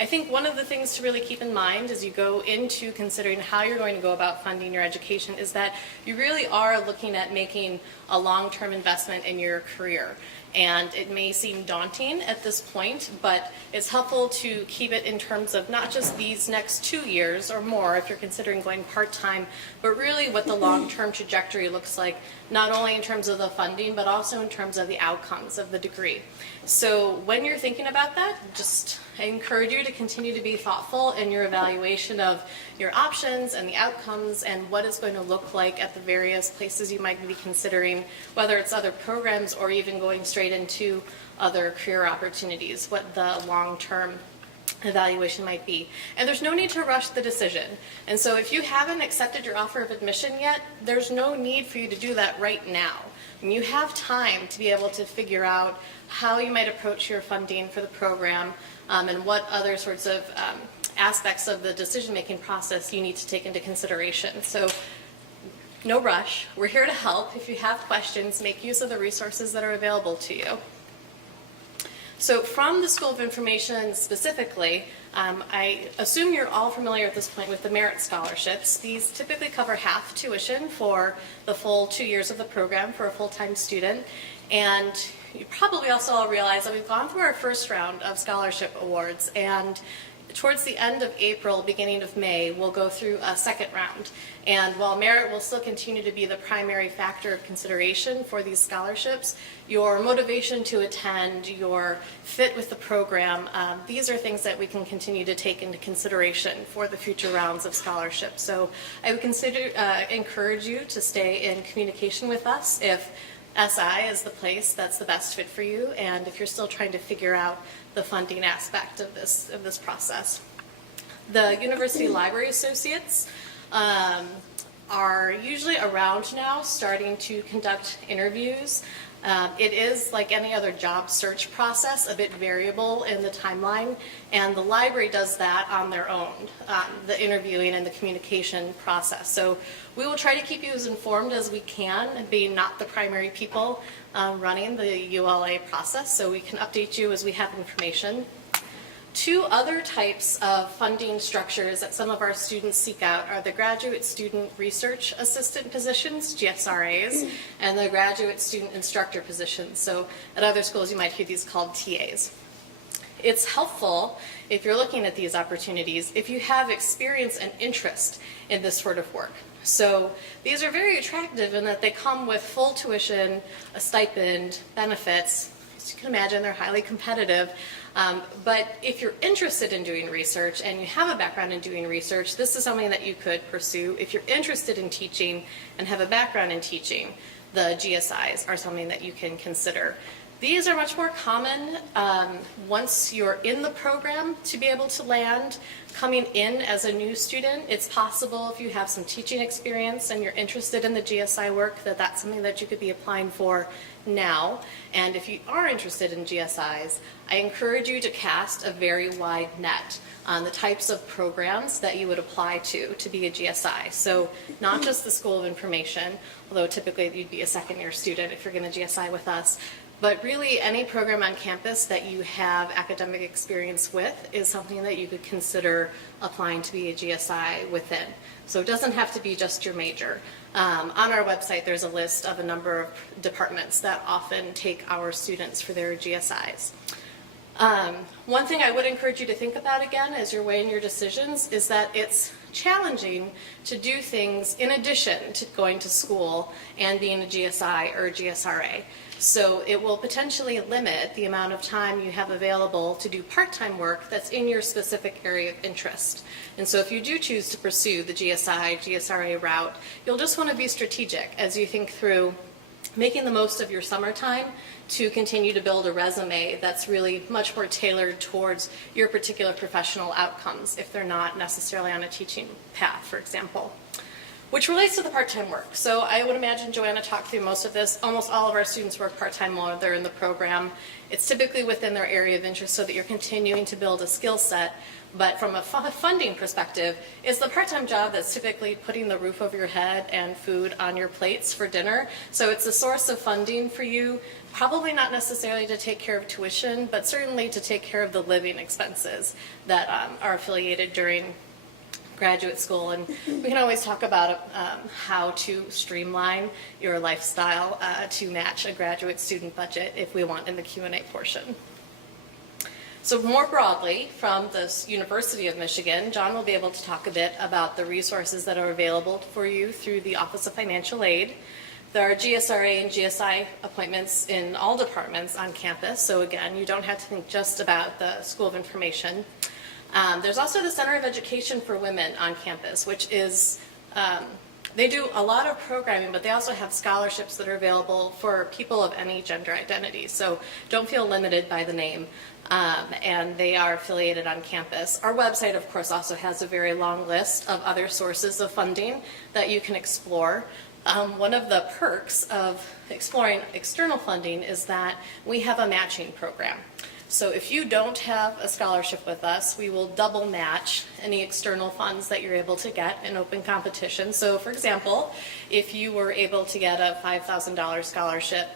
I think one of the things to really keep in mind as you go into considering how you're going to go about funding your education is that you really are looking at making a long-term investment in your career. And it may seem daunting at this point, but it's helpful to keep it in terms of not just these next 2 years or more if you're considering going part-time, but really what the long-term trajectory looks like, not only in terms of the funding, but also in terms of the outcomes of the degree. So when you're thinking about that, I encourage you to continue to be thoughtful in your evaluation of your options and the outcomes and what it's going to look like at the various places you might be considering, whether it's other programs or even going straight into other career opportunities, what the long-term evaluation might be. And there's no need to rush the decision. And so if you haven't accepted your offer of admission yet, there's no need for you to do that right now. And you have time to be able to figure out how you might approach your funding for the program and what other sorts of aspects of the decision-making process you need to take into consideration. So no rush. We're here to help. If you have questions, make use of the resources that are available to you. So from the School of Information specifically, I assume you're all familiar at this point with the merit scholarships. These typically cover half tuition for the full 2 years of the program for a full-time student. And you probably also all realize that we've gone through our first round of scholarship awards, and towards the end of April, beginning of May, we'll go through a second round. And while merit will still continue to be the primary factor of consideration for these scholarships, your motivation to attend, your fit with the program, these are things that we can continue to take into consideration for the future rounds of scholarships. So I would encourage you to stay in communication with us if SI is the place that's the best fit for you, and if you're still trying to figure out the funding aspect of this process. The University Library Associates are usually around now starting to conduct interviews. It is, like any other job search process, a bit variable in the timeline, and the library does that on their own, the interviewing and the communication process. So we will try to keep you as informed as we can, being not the primary people running the ULA process, so we can update you as we have information. Two other types of funding structures that some of our students seek out are the Graduate Student Research Assistant positions, GSRAs, and the Graduate Student Instructor positions. So at other schools you might hear these called TAs. It's helpful if you're looking at these opportunities if you have experience and interest in this sort of work. So these are very attractive in that they come with full tuition, a stipend, benefits. As you can imagine, they're highly competitive. But if you're interested in doing research and you have a background in doing research, this is something that you could pursue. If you're interested in teaching and have a background in teaching, the GSIs are something that you can consider. These are much more common once you're in the program to be able to land. Coming in as a new student, it's possible if you have some teaching experience and you're interested in the GSI work that that's something that you could be applying for now. And if you are interested in GSIs, I encourage you to cast a very wide net on the types of programs that you would apply to be a GSI. So not just the School of Information, although typically you'd be a second-year student if you're going to GSI with us, but really any program on campus that you have academic experience with is something that you could consider applying to be a GSI within. So it doesn't have to be just your major. On our website there's a list of a number of departments that often take our students for their GSIs. One thing I would encourage you to think about again as you're weighing your decisions is that it's challenging to do things in addition to going to school and being a GSI or a GSRA. So it will potentially limit the amount of time you have available to do part-time work that's in your specific area of interest. And so if you do choose to pursue the GSI, GSRA route, you'll just want to be strategic as you think through making the most of your summertime to continue to build a resume that's really much more tailored towards your particular professional outcomes if they're not necessarily on a teaching path, for example. Which relates to the part-time work. So I would imagine Joanna talked through most of this. Almost all of our students work part-time while they're in the program. It's typically within their area of interest so that you're continuing to build a skill set. But from a funding perspective, it's the part-time job that's typically putting the roof over your head and food on your plates for dinner. So it's a source of funding for you Probably not necessarily to take care of tuition, but certainly to take care of the living expenses that are affiliated during graduate school. And we can always talk about how to streamline your lifestyle to match a graduate student budget if we want in the Q&A portion. So more broadly, from the University of Michigan, John will be able to talk a bit about the resources that are available for you through the Office of Financial Aid. There are GSRA and GSI appointments in all departments on campus, so again, you don't have to think just about the School of Information. There's also the Center of Education for Women on campus, which is, they do a lot of programming, but they also have scholarships that are available for people of any gender identity, so don't feel limited by the name. And they are affiliated on campus. Our website, of course, also has a very long list of other sources of funding that you can explore. One of the perks of exploring external funding is that we have a matching program. So if you don't have a scholarship with us, we will double match any external funds that you're able to get in open competition. So for example, if you were able to get a $5,000 scholarship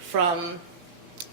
from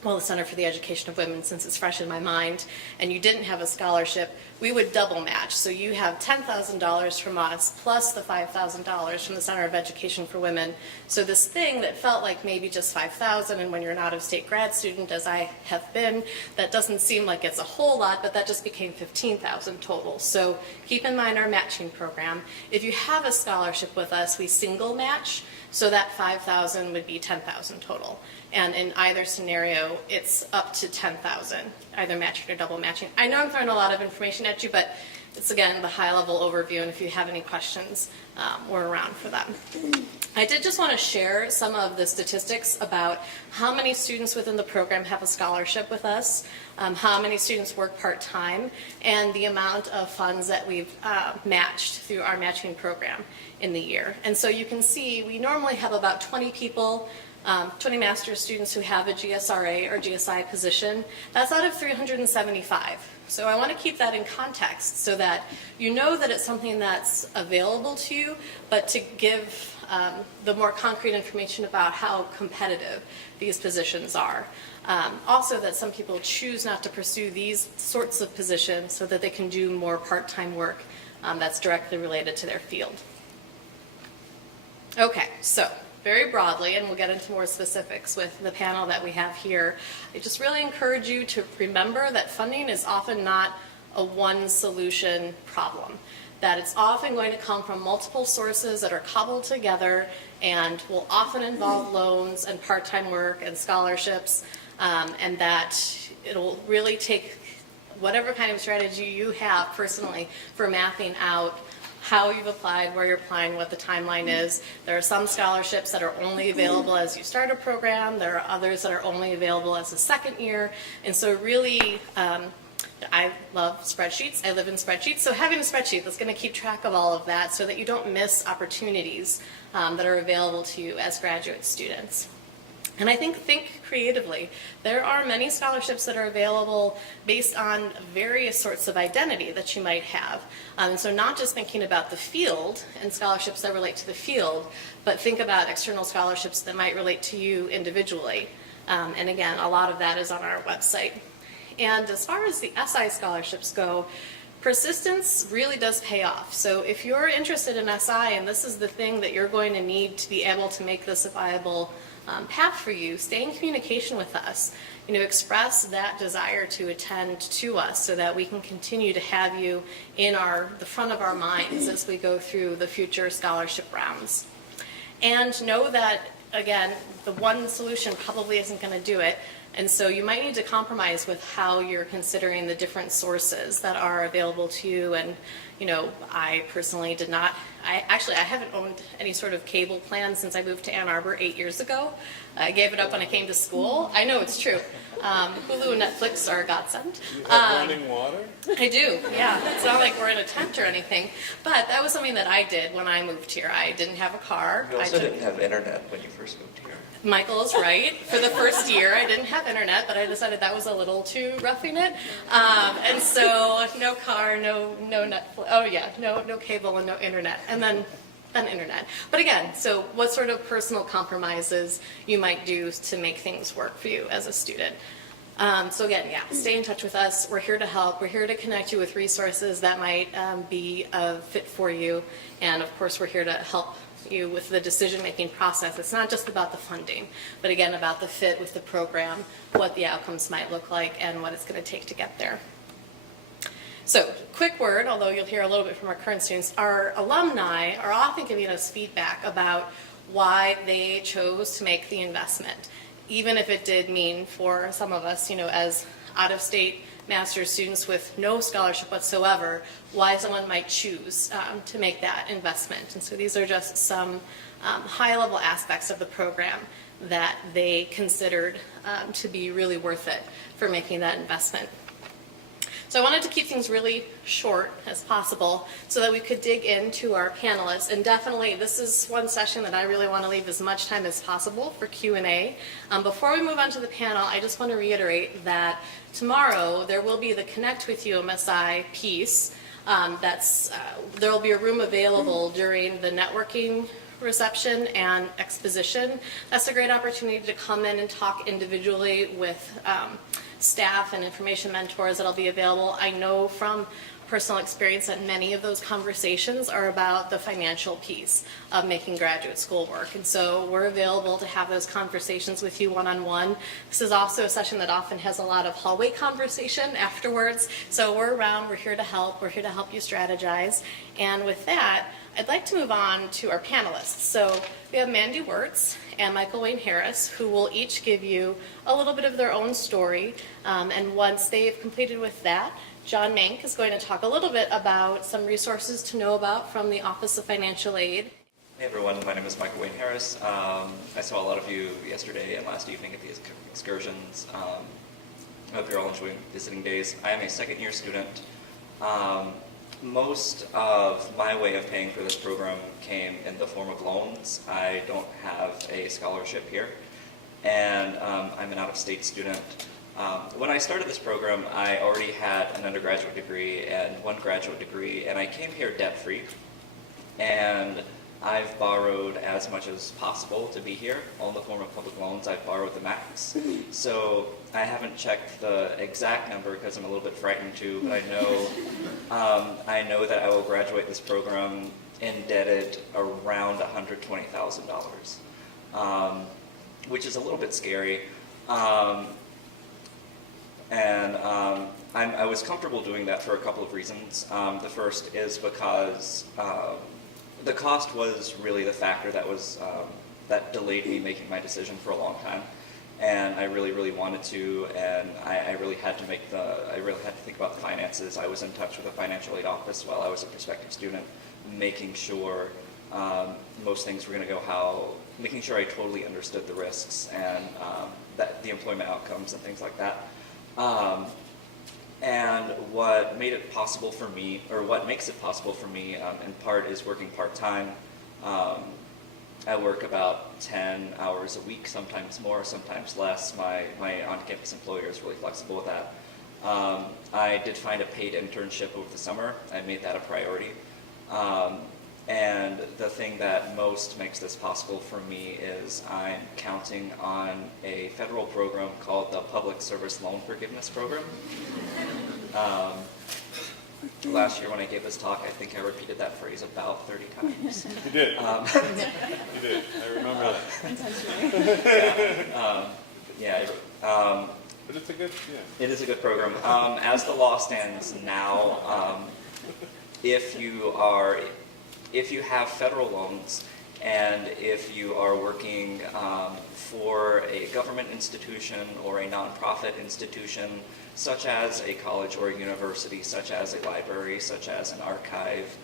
the Center for the Education of Women, since it's fresh in my mind, and you didn't have a scholarship, we would double match. So you have $10,000 from us plus the $5,000 from the Center of Education for Women. So this thing that felt like maybe just $5,000, and when you're an out-of-state grad student, as I have been, that doesn't seem like it's a whole lot, but that just became $15,000 total. So keep in mind our matching program. If you have a scholarship with us, we single match, so that $5,000 would be $10,000 total. And in either scenario, it's up to $10,000, either matching or double matching. I know I'm throwing a lot of information at you, but it's, again, the high-level overview, and if you have any questions, we're around for them. I did just want to share some of the statistics about how many students within the program have a scholarship with us, how many students work part-time, and the amount of funds that we've matched through our matching program in the year. And so you can see we normally have about 20 people, 20 master's students who have a GSRA or GSI position. That's out of 375. So I want to keep that in context so that you know that it's something that's available to you, but to give the more concrete information about how competitive these positions are. Also that some people choose not to pursue these sorts of positions so that they can do more part-time work that's directly related to their field. Okay, so very broadly, and we'll get into more specifics with the panel that we have here, I just really encourage you to remember that funding is often not a one-solution problem, that it's often going to come from multiple sources that are cobbled together and will often involve loans and part-time work and scholarships, and that it'll really take whatever kind of strategy you have personally for mapping out how you've applied, where you're applying, what the timeline is. There are some scholarships that are only available as you start a program. There are others that are only available as a second year. And so really, I love spreadsheets. I live in spreadsheets. So having a spreadsheet that's going to keep track of all of that so that you don't miss opportunities that are available to you as graduate students. And I think creatively. There are many scholarships that are available based on various sorts of identity that you might have. So not just thinking about the field and scholarships that relate to the field, but think about external scholarships that might relate to you individually. And again, a lot of that is on our website. And as far as the SI scholarships go, persistence really does pay off. So if you're interested in SI and this is the thing that you're going to need to be able to make this a viable path for you, stay in communication with us. Express that desire to attend to us so that we can continue to have you in the front of our minds as we go through the future scholarship rounds. And know that, again, the one solution probably isn't going to do it. And so you might need to compromise with how you're considering the different sources that are available to you. And, I personally did not, I haven't owned any sort of cable plan since I moved to Ann Arbor 8 years ago. I gave it up when I came to school. I know it's true. Hulu and Netflix are a godsend. You have running water? I do, yeah. It's not like we're in a tent or anything. But that was something that I did when I moved here. I didn't have a car. You also didn't have internet when you first moved here. Michael is right. For the first year, I didn't have internet, but I decided that was a little too roughing it. And so no car, no Netflix. Oh yeah, no cable and no internet. And then an internet. But again, so what sort of personal compromises you might do to make things work for you as a student. So again, yeah, stay in touch with us. We're here to help. We're here to connect you with resources that might be a fit for you. And of course, we're here to help you with the decision-making process. It's not just about the funding, but again, about the fit with the program, what the outcomes might look like, and what it's going to take to get there. So, quick word, although you'll hear a little bit from our current students, our alumni are often giving us feedback about why they chose to make the investment, even if it did mean for some of us, as out-of-state master's students with no scholarship whatsoever, why someone might choose to make that investment. And so these are just some high-level aspects of the program that they considered to be really worth it for making that investment. So I wanted to keep things really short as possible so that we could dig into our panelists. And definitely, this is one session that I really want to leave as much time as possible for Q&A. Before we move on to the panel, I just want to reiterate that tomorrow there will be the Connect with UMSI piece. There will be a room available during the networking reception and exposition. That's a great opportunity to come in and talk individually with staff and information mentors that'll be available. I know from personal experience that many of those conversations are about the financial piece of making graduate school work. And so we're available to have those conversations with you one-on-one. This is also a session that often has a lot of hallway conversation afterwards. So we're around, we're here to help you strategize. And with that, I'd like to move on to our panelists. So we have Mandy Wortz and Michael Wayne Harris, who will each give you a little bit of their own story. And once they've completed with that, John Mank is going to talk a little bit about some resources to know about from the Office of Financial Aid. Hey everyone, my name is Michael Wayne Harris. I saw a lot of you yesterday and last evening at these excursions. I hope you're all enjoying visiting days. I am a second-year student. Most of my way of paying for this program came in the form of loans. I don't have a scholarship here, and I'm an out-of-state student. When I started this program, I already had an undergraduate degree and one graduate degree, and I came here debt-free. And I've borrowed as much as possible to be here, all in the form of public loans. I've borrowed the max. So I haven't checked the exact number because I'm a little bit frightened too, but I know that I will graduate this program indebted around $120,000, which is a little bit scary. I was comfortable doing that for a couple of reasons. The first is because the cost was really the factor that delayed me making my decision for a long time, and I really wanted to, and I really had to think about the finances. I was in touch with the financial aid office while I was a prospective student, making sure most things were going to go making sure I totally understood the risks and the employment outcomes and things like that. And what made it possible for me, or what makes it possible for me, in part, is working part-time. I work about 10 hours a week, sometimes more, sometimes less. My on-campus employer is really flexible with that. I did find a paid internship over the summer. I made that a priority. And the thing that most makes this possible for me is I'm counting on a federal program called the Public Service Loan Forgiveness Program. Last year when I gave this talk, I think I repeated that phrase about 30 times. You did. You did. I remember that. But it's a good, It is a good program. As the law stands now, if you have federal loans and if you are working for a government institution or a nonprofit institution, such as a college or a university, such as a library, such as an archive,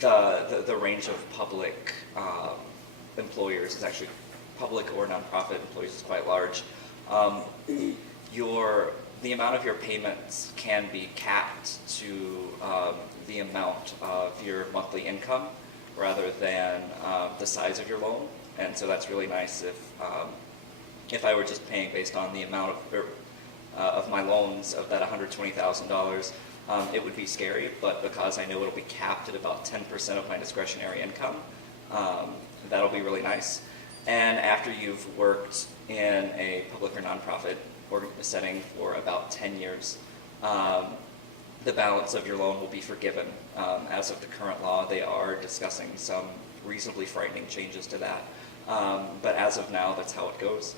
the range of public employers is actually, public or nonprofit employees is quite large. The amount of your payments can be capped to the amount of your monthly income rather than the size of your loan, and so that's really nice if I were just paying based on the amount of my loans of that $120,000. It would be scary, but because I know it'll be capped at about 10% of my discretionary income, that'll be really nice. And after you've worked in a public or nonprofit setting for about 10 years, the balance of your loan will be forgiven. As of the current law, they are discussing some reasonably frightening changes to that. But as of now, that's how it goes.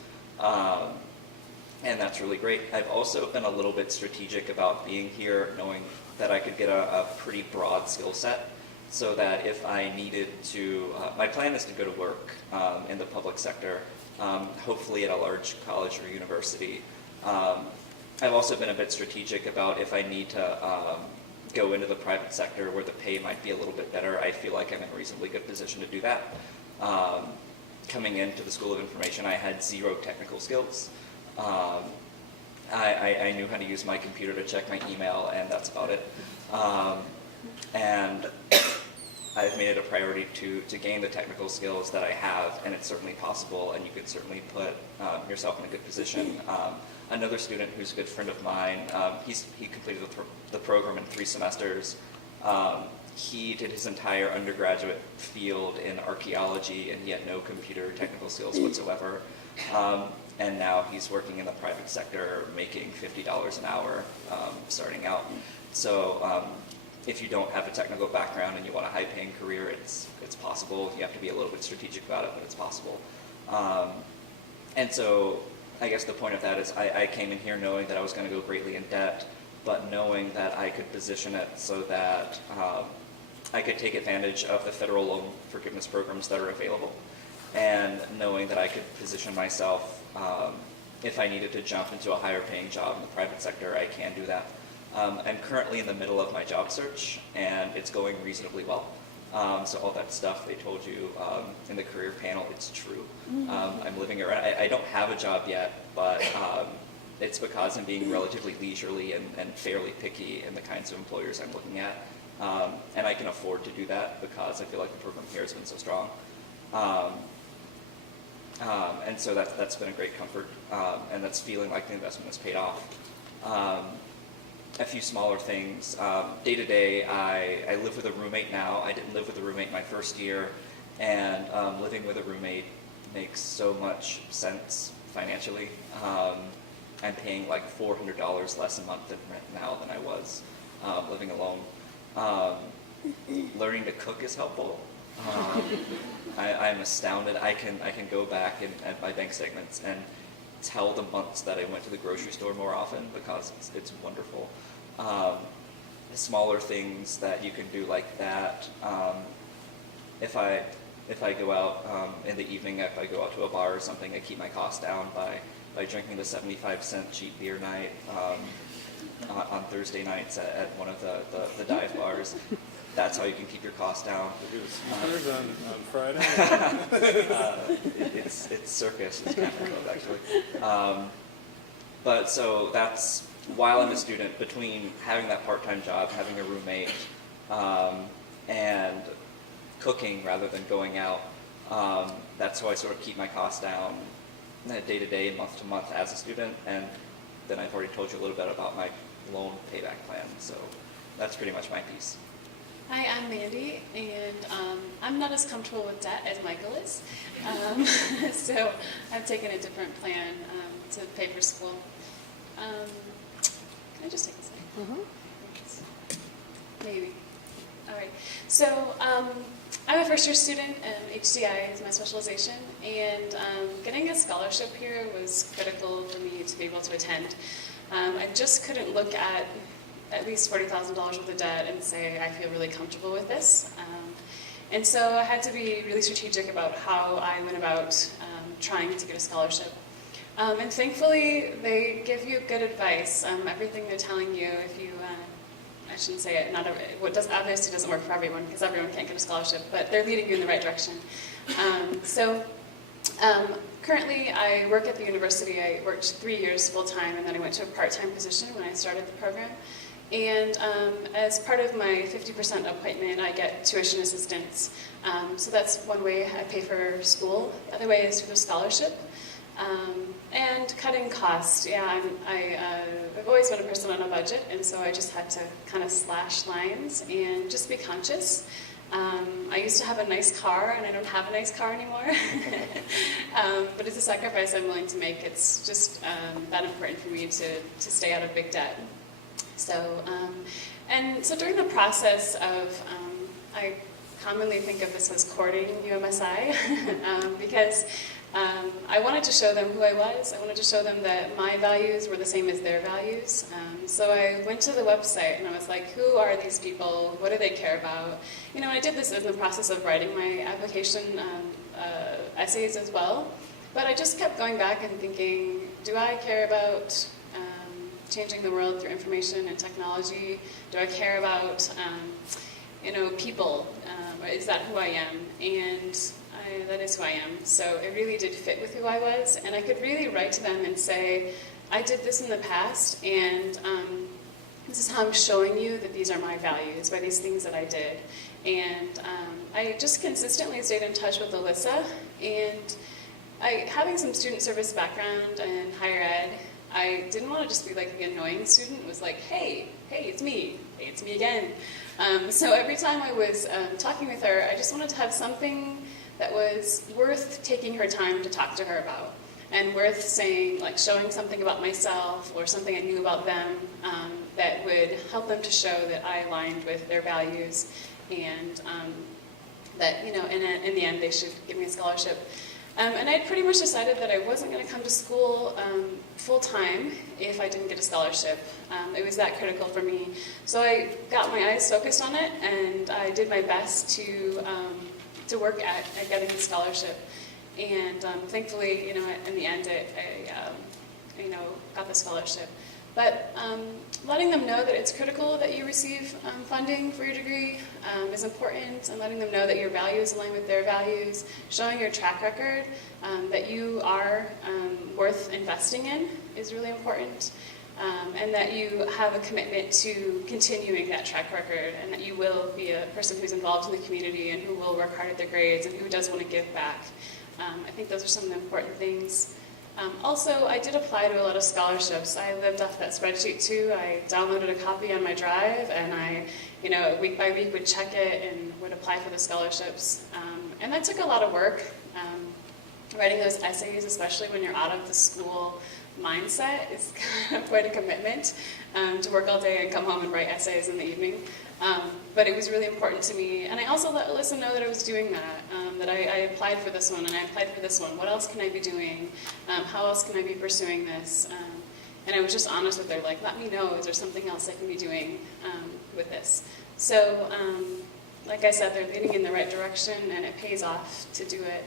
And that's really great. I've also been a little bit strategic about being here, knowing that I could get a pretty broad skill set, so that if I needed to, my plan is to go to work in the public sector, hopefully at a large college or university. I've also been a bit strategic about if I need to go into the private sector where the pay might be a little bit better. I feel like I'm in a reasonably good position to do that. Coming into the School of Information, I had zero technical skills. I knew how to use my computer to check my email, and that's about it. And I've made it a priority to gain the technical skills that I have, and it's certainly possible, and you could certainly put yourself in a good position. Another student who's a good friend of mine, he completed the program in 3 semesters. He did his entire undergraduate field in archaeology, and he had no computer technical skills whatsoever. And now he's working in the private sector, making $50 an hour, starting out. So if you don't have a technical background and you want a high-paying career, it's possible. You have to be a little bit strategic about it, but it's possible. And so I guess the point of that is I came in here knowing that I was going to go greatly in debt, but knowing that I could position it so that I could take advantage of the federal loan forgiveness programs that are available, and knowing that I could position myself, if I needed to jump into a higher paying job in the private sector, I can do that. I'm currently in the middle of my job search, and it's going reasonably well. So all that stuff they told you in the career panel, it's true. I'm living around. I don't have a job yet, but it's because I'm being relatively leisurely and fairly picky in the kinds of employers I'm looking at. And I can afford to do that because I feel like the program here has been so strong. And so that's been a great comfort, and that's feeling like the investment has paid off. A few smaller things. Day to day, I live with a roommate now. I didn't live with a roommate my first year, and living with a roommate makes so much sense financially. I'm paying like $400 less a month in rent now than I was living alone. Learning to cook is helpful. I'm astounded. I can go back at my bank statements and tell the months that I went to the grocery store more often because it's wonderful. The smaller things that you can do like that. If I go out in the evening, if I go out to a bar or something, I keep my costs down by drinking the 75-cent cheap beer night on Thursday nights at one of the dive bars. That's how you can keep your costs down. We do sneakers on Friday. It's circus. It's kind of club, actually. But so that's while I'm a student, between having that part-time job, having a roommate, and cooking rather than going out. That's how I sort of keep my costs down day to day, month to month as a student. And then I've already told you a little bit about my loan payback plan. So that's pretty much my piece. Hi, I'm Mandy, and I'm not as comfortable with debt as Michael is. So I've taken a different plan to pay for school. Can I just take a second? Mm-hmm. Maybe. All right. So I'm a first-year student, and HCI is my specialization, and getting a scholarship here was critical for me to be able to attend. I just couldn't look at least $40,000 worth of debt and say, I feel really comfortable with this. And so I had to be really strategic about how I went about trying to get a scholarship. And thankfully, they give you good advice. Everything they're telling you, if you, I shouldn't say it, obviously doesn't work for everyone, because everyone can't get a scholarship, but they're leading you in the right direction. Currently, I work at the university. I worked 3 years full-time, and then I went to a part-time position when I started the program. And as part of my 50% appointment, I get tuition assistance. So that's one way I pay for school. The other way is through the scholarship. And cutting costs. Yeah, I've always been a person on a budget, and so I just had to kind of slash lines and just be conscious. I used to have a nice car, and I don't have a nice car anymore. But it's a sacrifice I'm willing to make. It's just that important for me to stay out of big debt. So, and so during the process of, I commonly think of this as courting UMSI, because I wanted to show them who I was. I wanted to show them that my values were the same as their values. So I went to the website and I was like, who are these people? What do they care about? You know, I did this in the process of writing my application essays as well. But I just kept going back and thinking, do I care about changing the world through information and technology? Do I care about, you know, people? Is that who I am? And that is who I am. So it really did fit with who I was, and I could really write to them and say, I did this in the past, and this is how I'm showing you that these are my values by these things that I did. And I just consistently stayed in touch with Alyssa, and having some student service background and higher ed, I didn't want to just be like the annoying student. It was like, hey, it's me. Hey, it's me again. So every time I was talking with her, I just wanted to have something that was worth taking her time to talk to her about, and worth saying, like showing something about myself or something I knew about them that would help them to show that I aligned with their values, and that, you know, in the end they should give me a scholarship. And I pretty much decided that I wasn't going to come to school full-time if I didn't get a scholarship. It was that critical for me. So I got my eyes focused on it, and I did my best to work at getting the scholarship. And thankfully, you know, in the end, I you know, got the scholarship. But letting them know that it's critical that you receive funding for your degree is important, and letting them know that your values align with their values, showing your track record that you are worth investing in is really important, and that you have a commitment to continuing that track record, and that you will be a person who's involved in the community and who will work hard at their grades and who does want to give back. I think those are some of the important things. Also, I did apply to a lot of scholarships. I lived off that spreadsheet too. I downloaded a copy on my drive, and I, you know, week by week would check it and would apply for the scholarships. And that took a lot of work. Writing those essays, especially when you're out of the school mindset, is kind of quite a commitment to work all day and come home and write essays in the evening. But it was really important to me. And I also let Alyssa know that I was doing that, that I applied for this one, and I applied for this one. What else can I be doing? How else can I be pursuing this? And I was just honest with her, like, let me know, is there something else I can be doing with this? So, like I said, they're leading in the right direction, and it pays off to do it.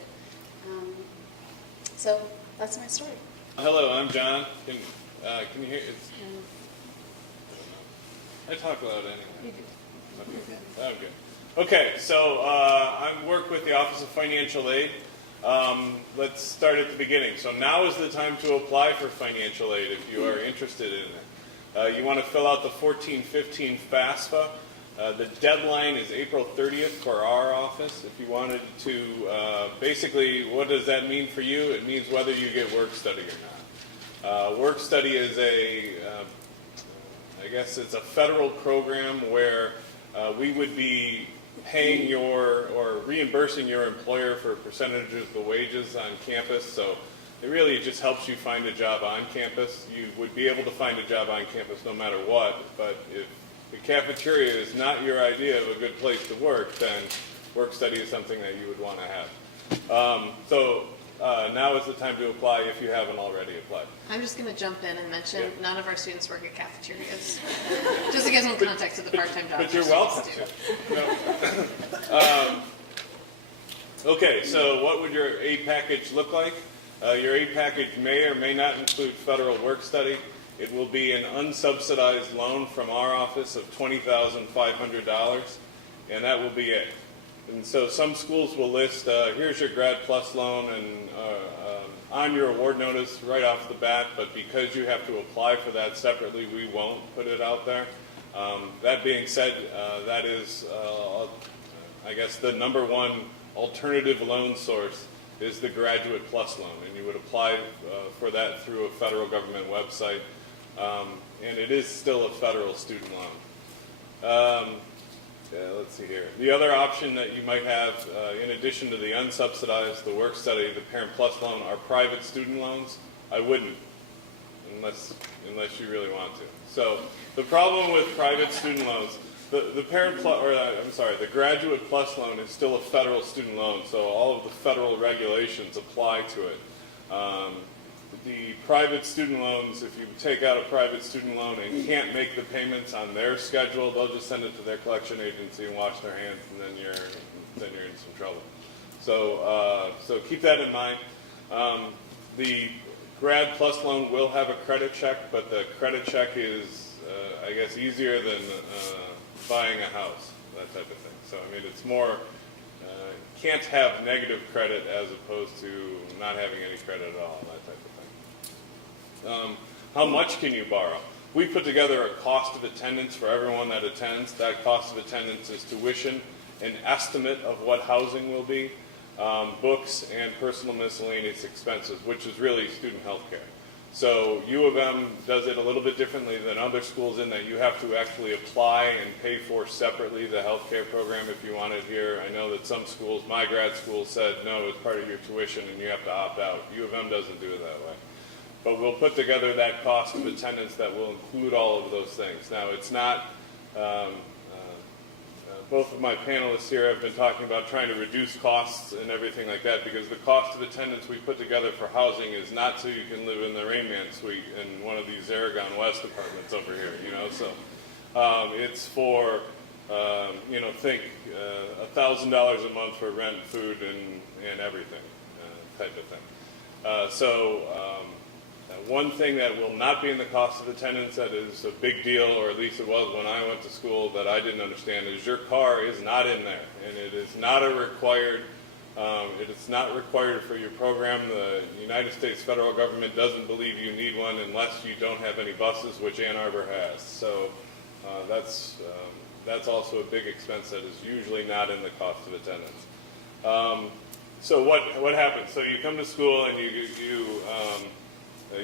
So that's my story. Hello, I'm John. Can you hear? I talk loud anyway. Okay. Okay, so I work with the Office of Financial Aid. Let's start at the beginning. So now is the time to apply for financial aid if you are interested in it. You want to fill out the 1415 FAFSA. The deadline is April 30th for our office. If you wanted to, basically, what does that mean for you? It means whether you get work study or not. Work study is I guess it's a federal program where we would be paying or reimbursing your employer for percentages of the wages on campus. So it really just helps you find a job on campus. You would be able to find a job on campus no matter what, but if the cafeteria is not your idea of a good place to work, then work study is something that you would want to have. Now is the time to apply if you haven't already applied. I'm just going to jump in and mention none of our students work at cafeterias. Just to give some context to the part-time jobs. But you're welcome to. No. Okay, so what would your aid package look like? Your aid package may or may not include federal work study. It will be an unsubsidized loan from our office of $20,500, and that will be it. And so some schools will list, here's your Grad Plus loan, and on your award notice right off the bat, but because you have to apply for that separately, we won't put it out there. That being said, that is, I guess, the number one alternative loan source is the Graduate Plus loan, and you would apply for that through a federal government website. and it is still a federal student loan. Let's see here. The other option that you might have, in addition to the unsubsidized, the work study, the Parent Plus loan, are private student loans. I wouldn't, unless you really want to. So the problem with private student loans, the Graduate Plus loan is still a federal student loan, so all of the federal regulations apply to it. The private student loans, if you take out a private student loan and can't make the payments on their schedule, they'll just send it to their collection agency and wash their hands, and then you're in some trouble. So keep that in mind. The Grad Plus loan will have a credit check, but the credit check is, I guess, easier than buying a house, that type of thing. So I mean, it's more can't have negative credit as opposed to not having any credit at all, that type of thing. How much can you borrow? We put together a cost of attendance for everyone that attends. That cost of attendance is tuition, an estimate of what housing will be, books, and personal miscellaneous expenses, which is really student health care. So U of M does it a little bit differently than other schools in that you have to actually apply and pay for separately the health care program if you want it here. I know that some schools, my grad school, said no, it's part of your tuition and you have to opt out. U of M doesn't do it that way. But we'll put together that cost of attendance that will include all of those things. Now, it's not, both of my panelists here have been talking about trying to reduce costs and everything like that, because the cost of attendance we put together for housing is not so you can live in the Rain Man suite in one of these Aragon West apartments over here, you know. So it's for, think $1,000 a month for rent, food, and everything type of thing. One thing that will not be in the cost of attendance that is a big deal, or at least it was when I went to school, that I didn't understand, is your car is not in there, and it is not required for your program. The United States federal government doesn't believe you need one unless you don't have any buses, which Ann Arbor has. So that's also a big expense that is usually not in the cost of attendance. So what happens? So you come to school and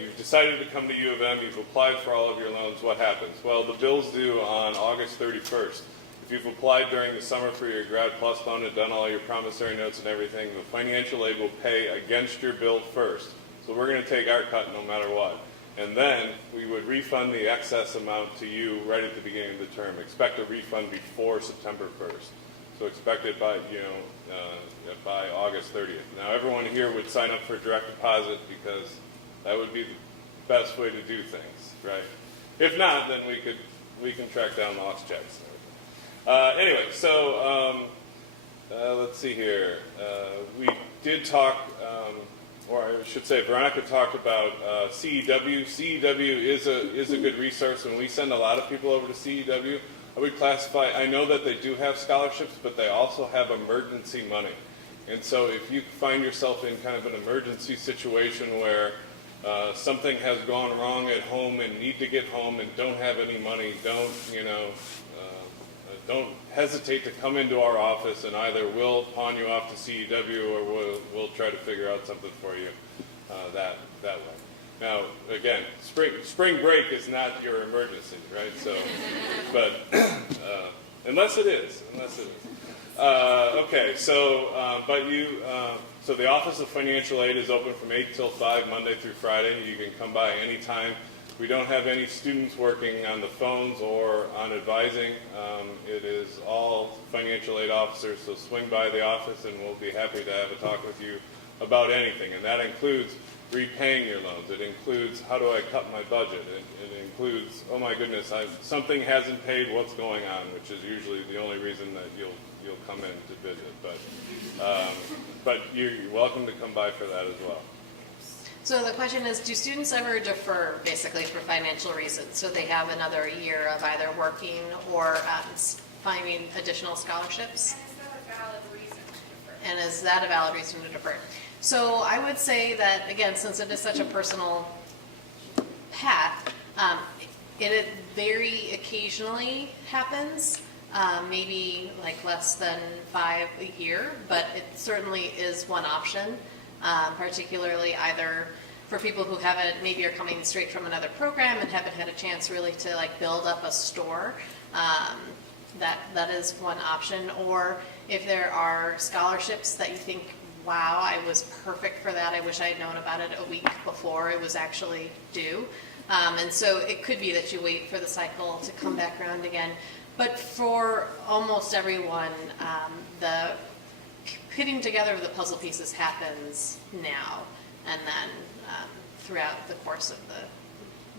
you've decided to come to U of M, you've applied for all of your loans, what happens? Well, the bill's due on August 31st. If you've applied during the summer for your Grad Plus loan and done all your promissory notes and everything, the financial aid will pay against your bill first. So we're going to take our cut no matter what. And then we would refund the excess amount to you right at the beginning of the term. Expect a refund before September 1st. So expect it by August 30th. Now, everyone here would sign up for direct deposit because that would be the best way to do things, right? If not, then we can track down lost checks. Anyway, so let's see here. We did talk, or I should say, Veronica talked about CEW. CEW is a good resource, and we send a lot of people over to CEW. I would classify. I know that they do have scholarships, but they also have emergency money. And so, if you find yourself in kind of an emergency situation where something has gone wrong at home and need to get home and don't have any money, don't hesitate to come into our office, and either we'll pawn you off to CEW or we'll try to figure out something for you that way. Now, again, spring break is not your emergency, right? So, but unless it is. Okay, so so the Office of Financial Aid is open from 8 till 5, Monday through Friday. You can come by anytime. We don't have any students working on the phones or on advising. It is all financial aid officers, so swing by the office and we'll be happy to have a talk with you about anything. And that includes repaying your loans. It includes how do I cut my budget. It includes, oh my goodness, something hasn't paid, what's going on, which is usually the only reason that you'll come in to visit. But you're welcome to come by for that as well. So the question is, do students ever defer, basically, for financial reasons? So they have another year of either working or finding additional scholarships? And is that a valid reason to defer? So I would say that, again, since it is such a personal path, it very occasionally happens, maybe like less than 5 a year, but it certainly is one option, particularly either for people who haven't, maybe are coming straight from another program and haven't had a chance really to like build up a store, that is one option. Or if there are scholarships that you think, wow, I was perfect for that, I wish I had known about it a week before it was actually due. And so it could be that you wait for the cycle to come back around again. But for almost everyone, the putting together of the puzzle pieces happens now and then throughout the course of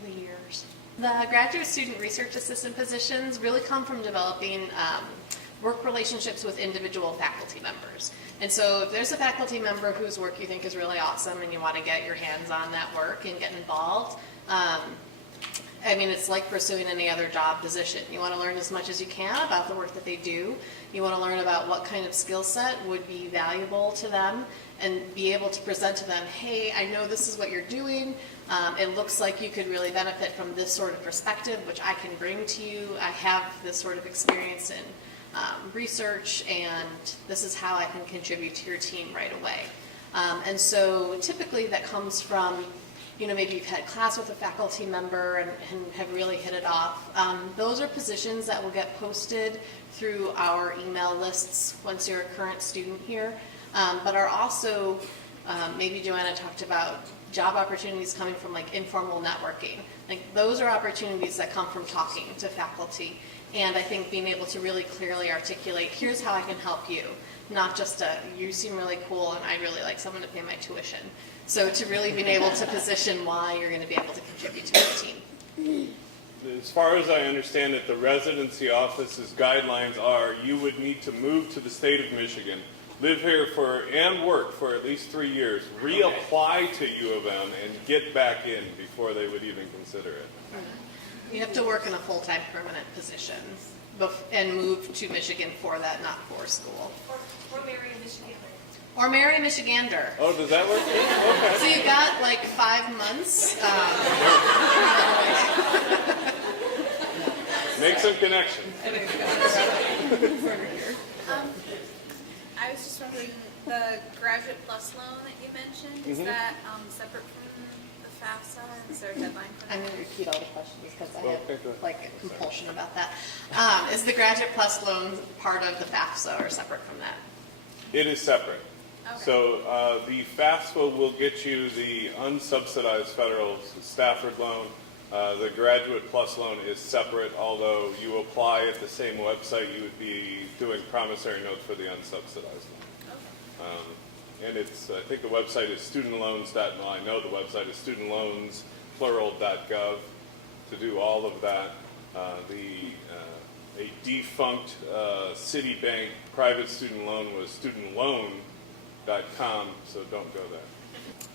the years. The graduate student research assistant positions really come from developing work relationships with individual faculty members. And so if there's a faculty member whose work you think is really awesome and you want to get your hands on that work and get involved, I mean, it's like pursuing any other job position. You want to learn as much as you can about the work that they do. You want to learn about what kind of skill set would be valuable to them and be able to present to them, hey, I know this is what you're doing. It looks like you could really benefit from this sort of perspective, which I can bring to you. I have this sort of experience in research, and this is how I can contribute to your team right away. And so typically that comes from, maybe you've had class with a faculty member and have really hit it off. Those are positions that will get posted through our email lists once you're a current student here, but are also, maybe Joanna talked about job opportunities coming from like informal networking. Like those are opportunities that come from talking to faculty. And I think being able to really clearly articulate, here's how I can help you, not just you seem really cool and I really like someone to pay my tuition. So to really being able to position why you're going to be able to contribute to the team. As far as I understand it, the residency office's guidelines are you would need to move to the state of Michigan, live here and work for at least 3 years, reapply to U of M, and get back in before they would even consider it. You have to work in a full-time permanent position and move to Michigan for that, not for school. Or marry a Michigander. Or marry a Michigander. Oh, does that work too? Okay. So you've got like 5 months. Make some connections. I was just wondering, the Graduate Plus loan that you mentioned, is that separate from the FAFSA? Is there a deadline for that? I'm going to repeat all the questions because I Okay, have go ahead. like a compulsion about that. Is the Graduate Plus loan part of the FAFSA or separate from that? It is separate. Okay. So the FAFSA will get you the unsubsidized federal Stafford loan. The Graduate Plus loan is separate, although you apply at the same website, you would be doing promissory notes for the unsubsidized loan. And it's, I think the website is studentloans.mil. I know the website is studentloans.gov to do all of that. A defunct Citibank private student loan was studentloan.com, so don't go there.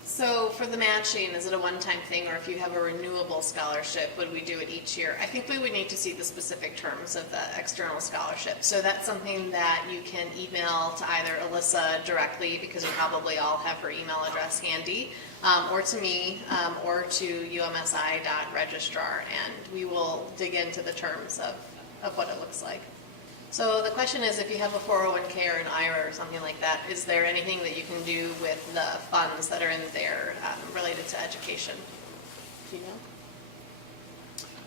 So for the matching, is it a one-time thing, or if you have a renewable scholarship, would we do it each year? I think we would need to see the specific terms of the external scholarship. So that's something that you can email to either Alyssa directly, because you probably all have her email address handy, or to me, or to umsi.registrar, and we will dig into the terms of what it looks like. So the question is, if you have a 401k or an IRA or something like that, is there anything that you can do with the funds that are in there related to education? Do you know?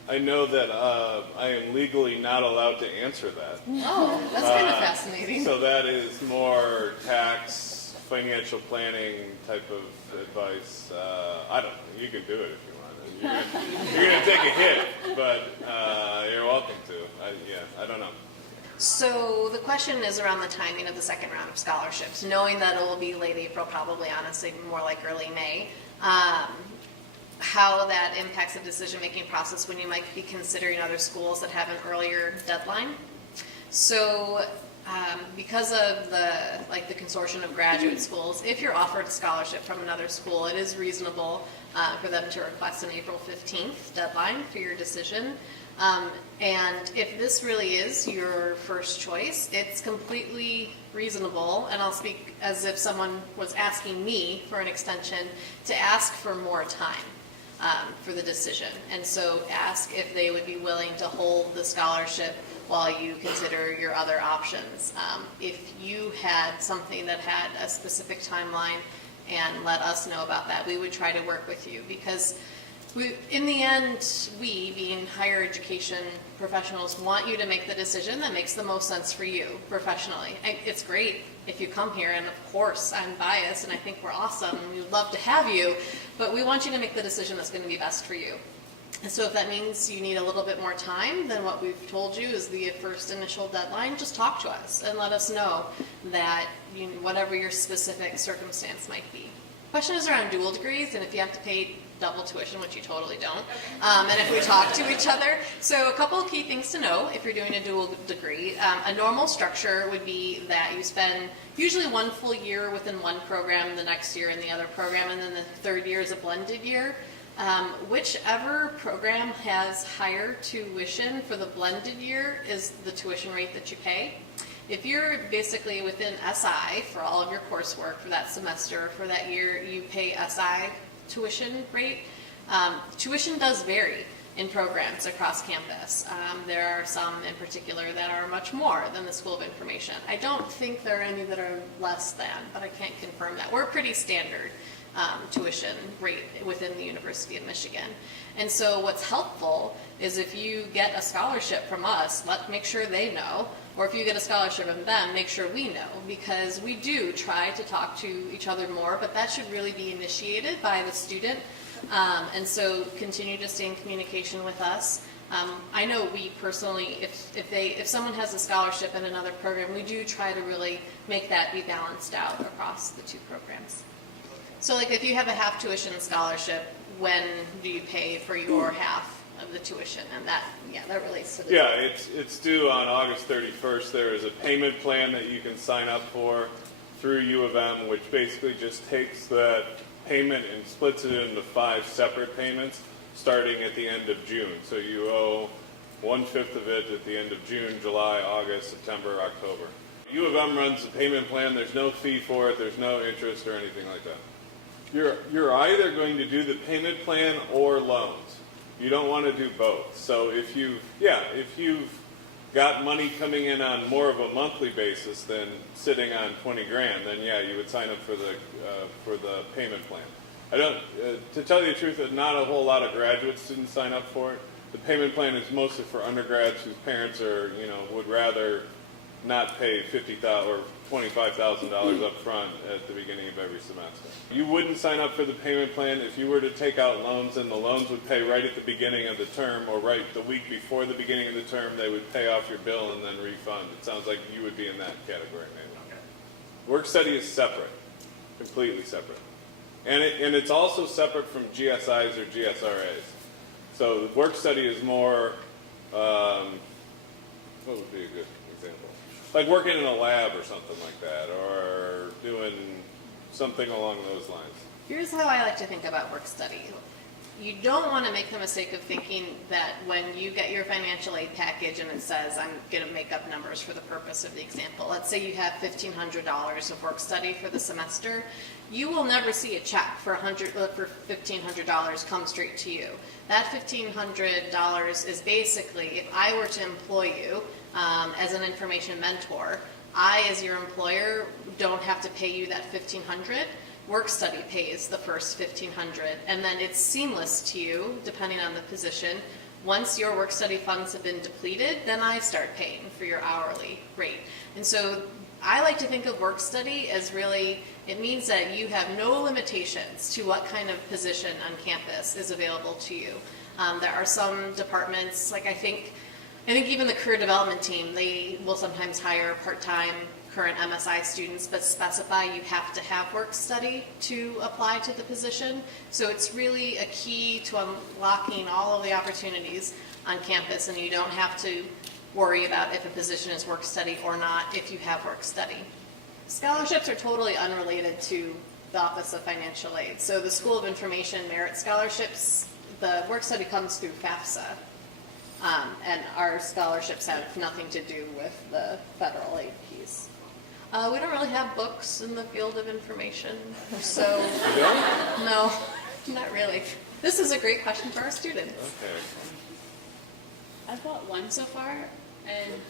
I know that I am legally not allowed to answer that. Oh, that's kind of fascinating. So that is more tax, financial planning type of advice. I don't know. You can do it if you want. You're going to take a hit, but you're welcome to. I don't know. So the question is around the timing of the second round of scholarships, knowing that it will be late April, probably honestly more like early May. How that impacts the decision-making process when you might be considering other schools that have an earlier deadline. So because of the consortium of graduate schools, if you're offered a scholarship from another school, it is reasonable for them to request an April 15th deadline for your decision. And if this really is your first choice, it's completely reasonable, and I'll speak as if someone was asking me for an extension, to ask for more time for the decision. And so ask if they would be willing to hold the scholarship while you consider your other options. If you had something that had a specific timeline and let us know about that. We would try to work with you because in the end, we, being higher education professionals, want you to make the decision that makes the most sense for you professionally. It's great if you come here, and of course, I'm biased, and I think we're awesome, and we'd love to have you, but we want you to make the decision that's going to be best for you. And so if that means you need a little bit more time than what we've told you is the first initial deadline, just talk to us and let us know that whatever your specific circumstance might be. Question is around dual degrees, and if you have to pay double tuition, which you totally don't, and if we talk to each other. So a couple of key things to know if you're doing a dual degree. A normal structure would be that you spend usually 1 full year within one program, the next year in the other program, and then the third year is a blended year. Whichever program has higher tuition for the blended year is the tuition rate that you pay. If you're basically within SI for all of your coursework for that semester, for that year, you pay SI tuition rate. Tuition does vary in programs across campus. There are some in particular that are much more than the School of Information. I don't think there are any that are less than, but I can't confirm that. We're pretty standard tuition rate within the University of Michigan. And so what's helpful is if you get a scholarship from us, make sure they know, or if you get a scholarship from them, make sure we know, because we do try to talk to each other more, but that should really be initiated by the student. And so continue to stay in communication with us. I know we personally, if someone has a scholarship in another program, we do try to really make that be balanced out across the two programs. So like if you have a half tuition scholarship, when do you pay for your half of the tuition? And that relates to the it's due on August 31st. There is a payment plan that you can sign up for through U of M, which basically just takes that payment and splits it into 5 separate payments starting at the end of June. So you owe 1/5 of it at the end of June, July, August, September, October. U of M runs the payment plan. There's no fee for it. There's no interest or anything like that. You're either going to do the payment plan or loans. You don't want to do both. So if you've got money coming in on more of a monthly basis than sitting on 20 grand, then you would sign up for the payment plan. To tell you the truth, not a whole lot of graduate students sign up for it. The payment plan is mostly for undergrads whose parents would rather not pay $50,000 or $25,000 up front at the beginning of every semester. You wouldn't sign up for the payment plan if you were to take out loans, and the loans would pay right at the beginning of the term, or right the week before the beginning of the term. They would pay off your bill and then refund. It sounds like you would be in that category, maybe. Okay. Work study is separate, completely separate, and it's also separate from GSIs or GSRAs. So the work study is more. What would be a good example? Like working in a lab or something like that, or doing something along those lines. Here's how I like to think about work study. You don't want to make the mistake of thinking that when you get your financial aid package and it says, I'm going to make up numbers for the purpose of the example. Let's say you have $1,500 of work study for the semester. You will never see a check for $1,500 come straight to you. That $1,500 is basically, if I were to employ you as an information mentor, I, as your employer, don't have to pay you that $1,500. Work study pays the first $1,500, and then it's seamless to you, depending on the position. Once your work study funds have been depleted, then I start paying for your hourly rate. And so I like to think of work study as really, it means that you have no limitations to what kind of position on campus is available to you. There are some departments, like I think even the career development team, they will sometimes hire part-time current MSI students, but specify you have to have work study to apply to the position. So it's really a key to unlocking all of the opportunities on campus, and you don't have to worry about if a position is work study or not if you have work study. Scholarships are totally unrelated to the Office of Financial Aid. So the School of Information merit scholarships, the work study comes through FAFSA. And our scholarships have nothing to do with the federal aid piece. We don't really have books in the field of information, so no, not really. This is a great question for our students. Okay. I've bought one so far, and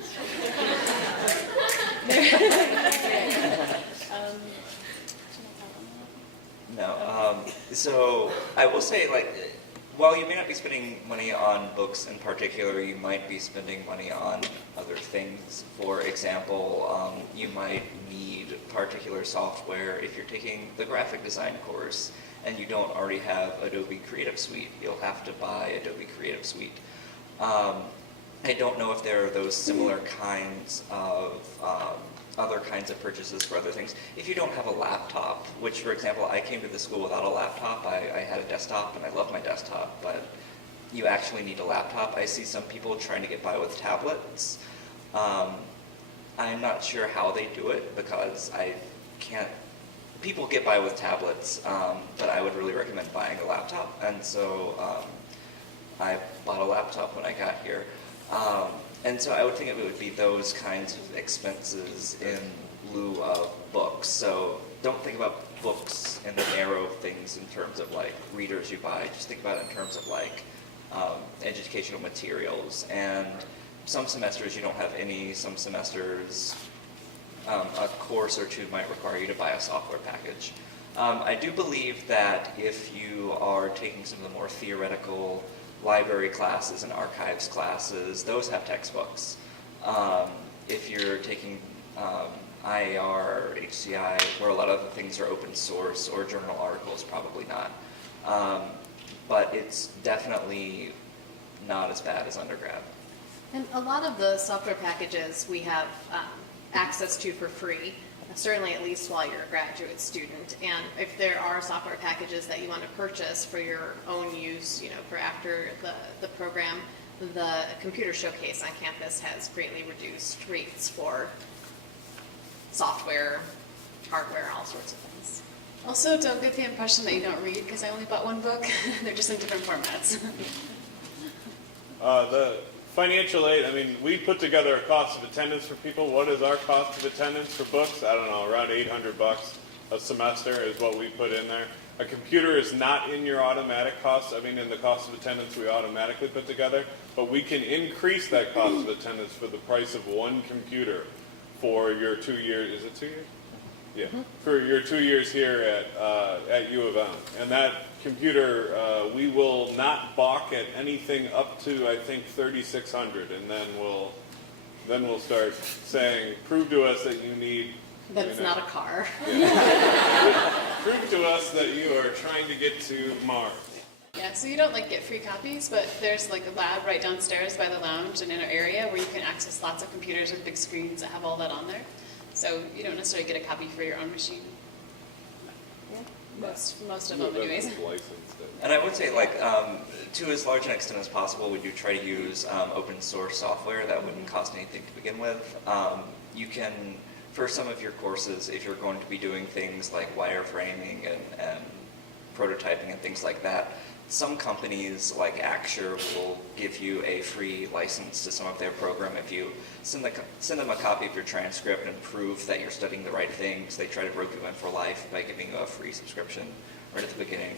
No. So I will say, like, while you may not be spending money on books in particular, you might be spending money on other things. For example, you might need particular software if you're taking the graphic design course and you don't already have Adobe Creative Suite. You'll have to buy Adobe Creative Suite. I don't know if there are those similar kinds of other kinds of purchases for other things. If you don't have a laptop, which, for example, I came to the school without a laptop. I had a desktop, and I love my desktop, but you actually need a laptop. I see some people trying to get by with tablets. I'm not sure how they do it, because I can't. People get by with tablets, but I would really recommend buying a laptop, and so I bought a laptop when I got here. And so I would think it would be those kinds of expenses in lieu of books. So don't think about books in the narrow things in terms of like readers you buy. Just think about it in terms of like educational materials. And some semesters you don't have any. Some semesters a course or two might require you to buy a software package. I do believe that if you are taking some of the more theoretical library classes and archives classes, those have textbooks. If you're taking IAR or HCI, where a lot of the things are open source, or journal articles, probably not. But it's definitely not as bad as undergrad. And a lot of the software packages we have access to for free, certainly at least while you're a graduate student. And if there are software packages that you want to purchase for your own use, you know, for after the program, the computer showcase on campus has greatly reduced rates for software, hardware, all sorts of things. Also, don't get the impression that you don't read, because I only bought one book. They're just in different formats. The financial aid, I mean, we put together a cost of attendance for people. What is our cost of attendance for books? I don't know, around $800 a semester is what we put in there. A computer is not in your automatic cost. I mean, in the cost of attendance we automatically put together, but we can increase that cost of attendance for the price of one computer for your 2 years. Is it 2 years? Yeah, for your 2 years here at U of M. And that computer, we will not balk at anything up to, I think, 3,600, and then we'll start saying, prove to us that you need. That it's not a car. Yeah. Prove to us that you are trying to get to Mars. Yeah, so you don't like get free copies, but there's like a lab right downstairs by the lounge and in our area where you can access lots of computers with big screens that have all that on there. So you don't necessarily get a copy for your own machine. Yeah, most of them anyways. And I would say, like, to as large an extent as possible, we do try to use open source software that wouldn't cost anything to begin with. You can, for some of your courses, if you're going to be doing things like wireframing and prototyping and things like that, some companies like Acture will give you a free license to some of their program. If you send them a copy of your transcript and prove that you're studying the right things, they try to rope you in for life by giving you a free subscription right at the beginning.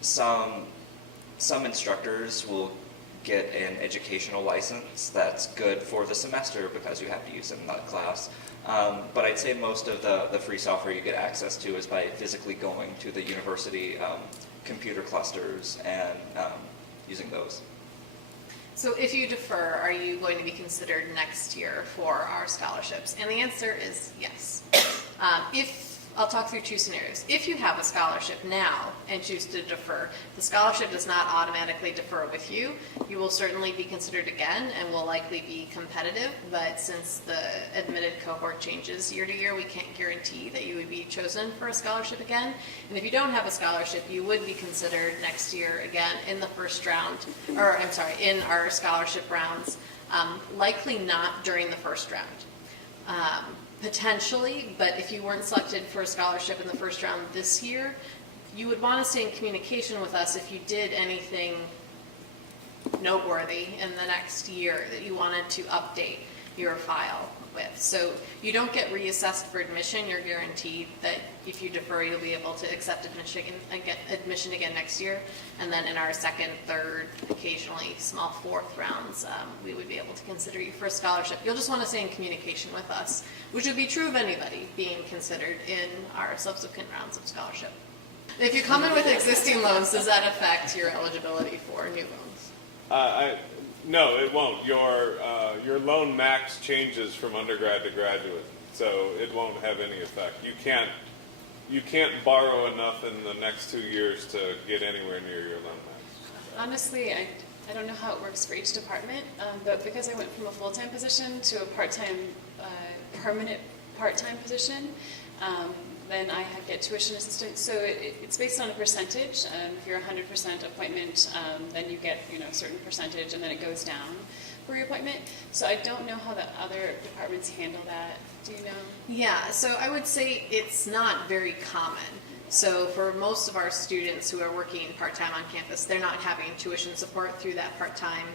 Some instructors will get an educational license that's good for the semester because you have to use it in that class. But I'd say most of the free software you get access to is by physically going to the university computer clusters and using those. So if you defer, are you going to be considered next year for our scholarships? And the answer is yes. I'll talk through two scenarios. If you have a scholarship now and choose to defer, the scholarship does not automatically defer with you. You will certainly be considered again and will likely be competitive, but since the admitted cohort changes year to year, we can't guarantee that you would be chosen for a scholarship again. And if you don't have a scholarship, you would be considered next year again in the first round, or I'm sorry, in our scholarship rounds, likely not during the first round. Potentially, but if you weren't selected for a scholarship in the first round this year, you would want to stay in communication with us if you did anything noteworthy in the next year that you wanted to update. your file with. So you don't get reassessed for admission. You're guaranteed that if you defer, you'll be able to accept admission again next year. And then in our second, third, occasionally small fourth rounds, we would be able to consider you for a scholarship. You'll just want to stay in communication with us, which would be true of anybody being considered in our subsequent rounds of scholarship. If you come in with existing loans, does that affect your eligibility for new loans? No, it won't. Your loan max changes from undergrad to graduate, so it won't have any effect. You can't borrow enough in the next 2 years to get anywhere near your loan max. Honestly, I don't know how it works for each department, but because I went from a full-time position to a part-time, permanent part-time position, then I get tuition assistance. So it's based on a percentage. If you're 100% appointment, then you get a certain percentage, and then it goes down for your appointment. So I don't know how the other departments handle that. Do you know? Yeah, so I would say it's not very common. So for most of our students who are working part-time on campus, they're not having tuition support through that part-time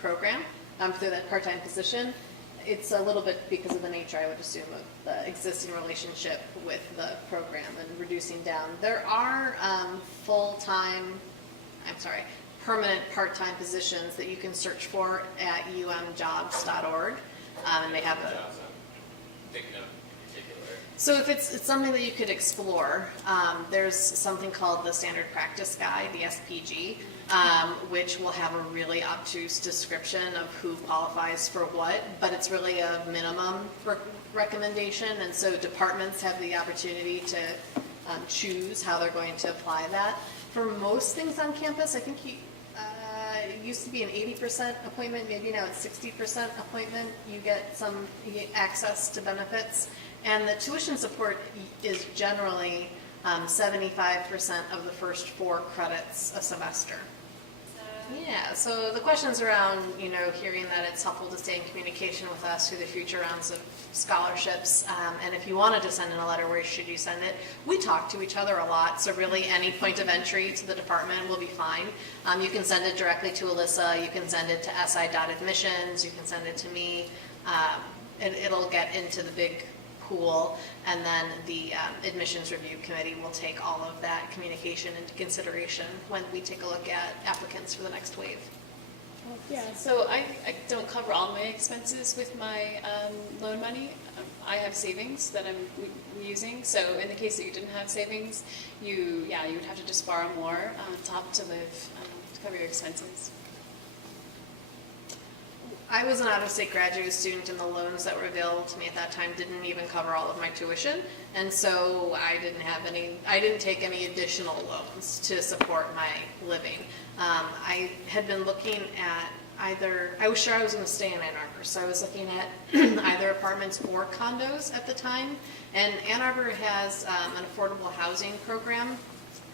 program, through that part-time position. It's a little bit because of the nature, I would assume, of the existing relationship with the program and reducing down. There are permanent part-time positions that you can search for at umjobs.org, and they have a... So if it's something that you could explore, there's something called the Standard Practice Guide, the SPG, which will have a really obtuse description of who qualifies for what, but it's really a minimum recommendation, and so departments have the opportunity to choose how they're going to apply that. For most things on campus, I think it used to be an 80% appointment, maybe now it's 60% appointment. You get access to benefits. And the tuition support is generally 75% of the first 4 credits a semester. Yeah, so the questions around, hearing that it's helpful to stay in communication with us through the future rounds of scholarships, and if you wanted to send in a letter, where should you send it? We talk to each other a lot, so really any point of entry to the department will be fine. You can send it directly to Alyssa, you can send it to si.admissions, you can send it to me. It'll get into the big pool, and then the admissions review committee will take all of that communication into consideration when we take a look at applicants for the next wave. Yeah, so I don't cover all my expenses with my loan money. I have savings that I'm using, so in the case that you didn't have savings, you would have to just borrow more on top to live, to cover your expenses. I was an out-of-state graduate student, and the loans that were available to me at that time didn't even cover all of my tuition, and so I didn't take any additional loans to support my living. I had been looking at I was sure I was going to stay in Ann Arbor, so I was looking at either apartments or condos at the time, and Ann Arbor has an affordable housing program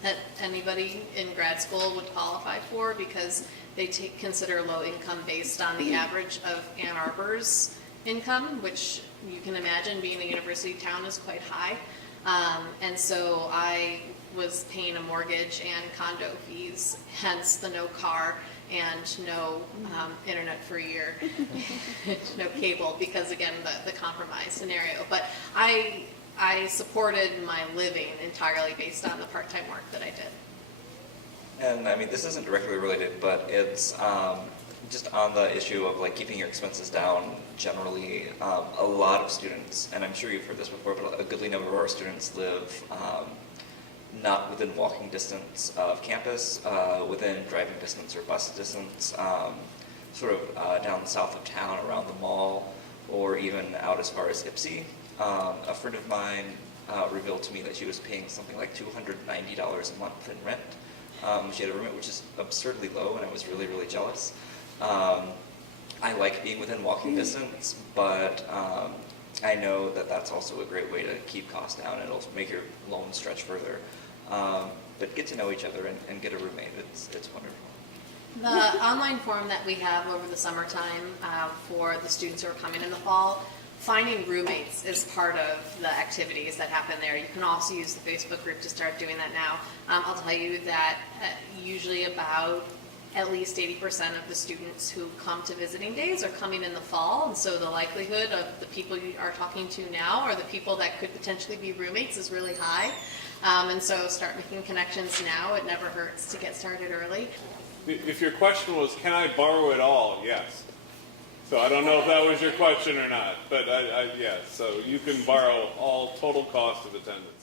that anybody in grad school would qualify for, because they consider low income based on the average of Ann Arbor's income, which you can imagine, being a university town, is quite high. And so I was paying a mortgage and condo fees, hence the no car and no internet for a year, no cable, because again, the compromise scenario. But I supported my living entirely based on the part-time work that I did. And I mean, this isn't directly related, but it's just on the issue of keeping your expenses down. Generally, a lot of students, and I'm sure you've heard this before, but a goodly number of our students live not within walking distance of campus, within driving distance or bus distance, sort of down south of town around the mall, or even out as far as UMSI. A friend of mine revealed to me that she was paying something like $290 a month in rent. She had a roommate, which is absurdly low, and I was really, really jealous. I like being within walking distance, but I know that that's also a great way to keep costs down. It'll make your loan stretch further. But get to know each other and get a roommate. It's wonderful. The online form that we have over the summertime for the students who are coming in the fall, finding roommates is part of the activities that happen there. You can also use the Facebook group to start doing that now. I'll tell you that usually about at least 80% of the students who come to visiting days are coming in the fall, and so the likelihood of the people you are talking to now or the people that could potentially be roommates is really high. And so start making connections now. It never hurts to get started early. If your question was, can I borrow it all? Yes. So I don't know if that was your question or not, but yes. So you can borrow all total cost of attendance.